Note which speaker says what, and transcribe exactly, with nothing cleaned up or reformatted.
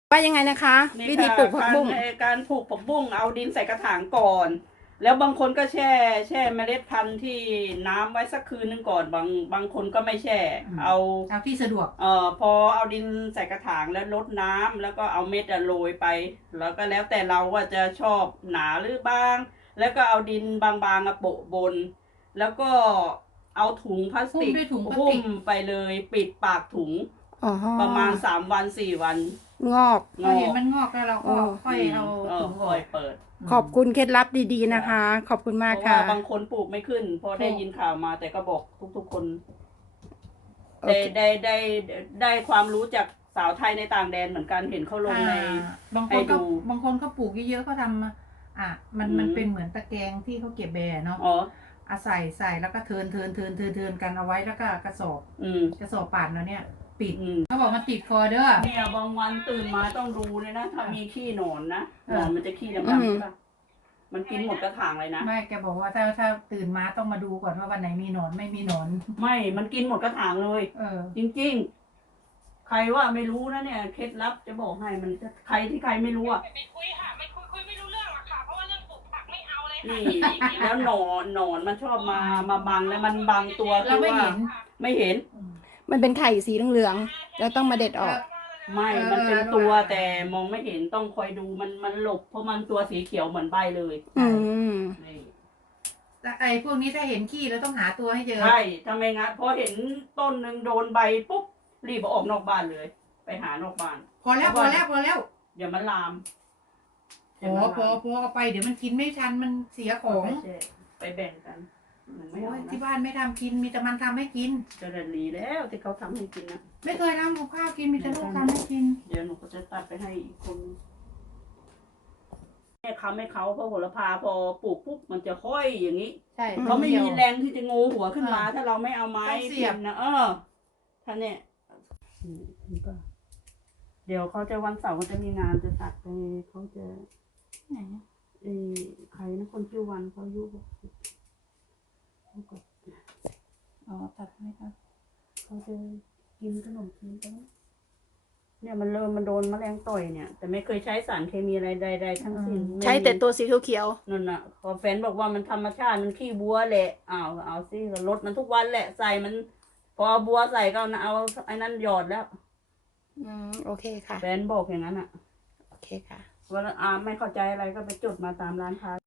Speaker 1: ว่ายังไงนะคะ
Speaker 2: นี่
Speaker 1: วิธี
Speaker 2: ค่ะ
Speaker 1: ปลูกผักบุ้ง
Speaker 2: การการปลูกผักบุ้งเอาดินใส่กระถางก่อน แล้วบางคนก็แช่แช่เมล็ดพันธุ์ที่น้ำไว้สักคืนนึงก่อนบางบางคนก็ไม่แช่ เอา
Speaker 3: เอาที่สะดวก
Speaker 2: เอ่อพอเอาดินใส่กระถางแล้วลดน้ำแล้วก็เอาเม็ดอะโรยไป แล้วก็แล้วแต่เราว่าจะชอบหนาหรือบาง แล้วก็เอาดินบางๆอะโปะบน แล้วก็เอาถุงพลาสติก
Speaker 3: หุ้มด้วยถุงพลาสติก
Speaker 2: หุ้มไปเลยปิดปากถุง
Speaker 1: อ๋อ
Speaker 2: ประมาณสามวันสี่วัน
Speaker 1: งอก
Speaker 2: ง
Speaker 3: พอ
Speaker 2: อ
Speaker 3: เห็น
Speaker 2: ก
Speaker 3: มันงอกแล้วเราก็
Speaker 1: อ๋อ
Speaker 3: ค่อยเอา
Speaker 2: เออ
Speaker 3: ถุงอ
Speaker 2: ค่
Speaker 3: อ
Speaker 2: อก ยเปิด
Speaker 1: ขอบคุณเคล็ดลับดีๆนะคะ ขอบคุณมาก
Speaker 2: เพราะ
Speaker 1: ค่ะ
Speaker 2: ว่าบางคนปลูกไม่ขึ้นเพราะได้ยินข่าวมาแต่ก็บอกทุกๆคน
Speaker 1: โอ
Speaker 2: ได้
Speaker 1: เค
Speaker 2: ได้ได้ได้ความรู้จากสาวไทยในต่างแดนเหมือนกันเห็นเขาลงใน
Speaker 3: อ่าบางค
Speaker 2: ให้
Speaker 3: นก็
Speaker 2: ดู
Speaker 3: บางคนเขาปลูกเยอะๆเขาทำมาอ่ะมัน
Speaker 2: อืม
Speaker 3: มันเป็นเหมือนตะแกรงที่เขาเก็บแบร์เนาะ
Speaker 2: อ๋อ
Speaker 3: เอาใส่ใส่แล้วก็เทินเทินเทินเทินเทินกันเอาไว้แล้วก็กระสอบ
Speaker 2: อืม
Speaker 3: กระสอบป่านแล้วเนี่ยปิด
Speaker 2: อืม
Speaker 3: เขาบอกมันติดคอเด้อ
Speaker 2: เนี่ยบางวันตื่นมาต้องดูเลยนะถ้ามีขี้หนอนนะห
Speaker 3: อ่าน
Speaker 2: อนมันจะขี้
Speaker 1: อื
Speaker 2: ดำ
Speaker 1: ม
Speaker 2: ๆใช่ปะมันกินหมดกระถางเลยนะ
Speaker 3: ไม่แกบอกว่าถ้าถ้าตื่นมาต้องมาดูก่อนว่าวันไหนมีหนอนไม่มีหนอน
Speaker 2: ไม่มันกินหมดกระถางเลย
Speaker 3: เออ
Speaker 2: จริงๆ ใครว่าไม่รู้นะเนี่ยเคล็ดลับจะบอกให้มันจะใครที่ใครไม่รู้อ่ะ
Speaker 4: ไม่คุยค่ะไม่คุยคุยไม่รู้เรื่องหรอกค่ะเพราะว่าเรื่องปลูกผักไม่เอาเลยค่ะ
Speaker 2: นี่แล้วหนอนหนอนมันชอบมามาบังแล้วมันบังตัว
Speaker 3: เราไม่เห็น
Speaker 2: ไม่เห็น
Speaker 1: มันเป็นไข่สีเหลืองๆแล้วต้องมาเด็ดออก
Speaker 2: ไม่
Speaker 3: เออ
Speaker 2: มันเป็น
Speaker 3: เออ
Speaker 2: ตัว
Speaker 3: เออ
Speaker 2: แต่มองไม่เห็นต้องคอยดูมันมันหลบเพราะมันตัวสีเขียวเหมือนใบเลย
Speaker 1: อืม
Speaker 2: นี่
Speaker 3: แต่ไอ้พวกนี้ถ้าเห็นขี้เราต้องหาตัวให้เจอ
Speaker 2: ใช่ทำไมงั้นพอเห็นต้นหนึ่งโดนใบปุ๊บรีบเอาออกนอกบ้านเลย ไปหานอกบ้าน
Speaker 3: พอแล้วพอแล้วพอแล้ว
Speaker 2: เดี๋ยวมันลาม
Speaker 3: พอพอพอเอาไปเดี๋ยวมันกินไม่ทันมันเสียของ
Speaker 2: ไปแช่ไปแบ่งกันมันไม่
Speaker 3: โอ้
Speaker 2: เอา
Speaker 3: ย
Speaker 2: นะ
Speaker 3: ที่บ้านไม่ทำกินมีแต่มันทำให้กิน
Speaker 2: จะได้ดีแล้วที่เขาทำให้กินนะ
Speaker 3: ไม่เคยทำกับข้าวกินมีแต่ลูกทำให้กิน
Speaker 2: เดี๋ยวหนูก็จะตัดไปให้อีกคนนึงแม่ค้ำให้เขาเพราะโหระพาพอปลูกปุ๊บมันจะห้อยอย่างนี้
Speaker 3: ใช่
Speaker 2: เขาไม่มีแรงที่จะงูหัวขึ้นมา ถ้าเราไม่เอาไม้
Speaker 3: ต้องเสียบ
Speaker 2: พิมพ์นะเออถ้าเนี่ยอืมนี่ก็เดี๋ยวเขาจะวันเสาร์เขาจะมีงานจะตัดไปเขาจะ
Speaker 3: ไหน
Speaker 2: เออใครนะคนชื่อวันเขาอายุหกสิบเขาก็
Speaker 3: อ๋อตัดให้ครับ
Speaker 2: เขาจะกินขนมจีนกันเนี่ยมันเริ่มมันโดนแมลงต่อยเนี่ย แต่ไม่เคยใช้สารเคมีอะไรใดๆทั้งสิ้นไม่
Speaker 1: ใช้แต่ตัวสีเขียว
Speaker 2: นั่นน่ะพอแฟนบอกว่ามันธรรมชาติมันขี้บัวแหละอ้าวเอาสิก็ลดมันทุกวันแหละใส่มัน พอเอาบัวใส่ก็เอาเอาไอ้นั่นหยอดแล้ว
Speaker 1: ๆอืมโอเคค่ะ
Speaker 2: แฟนบอกอย่างนั้นอ่ะ
Speaker 1: โอเคค่ะ
Speaker 2: ว่าอาไม่เข้าใจอะไรก็ไปจดมาตามร้านค้า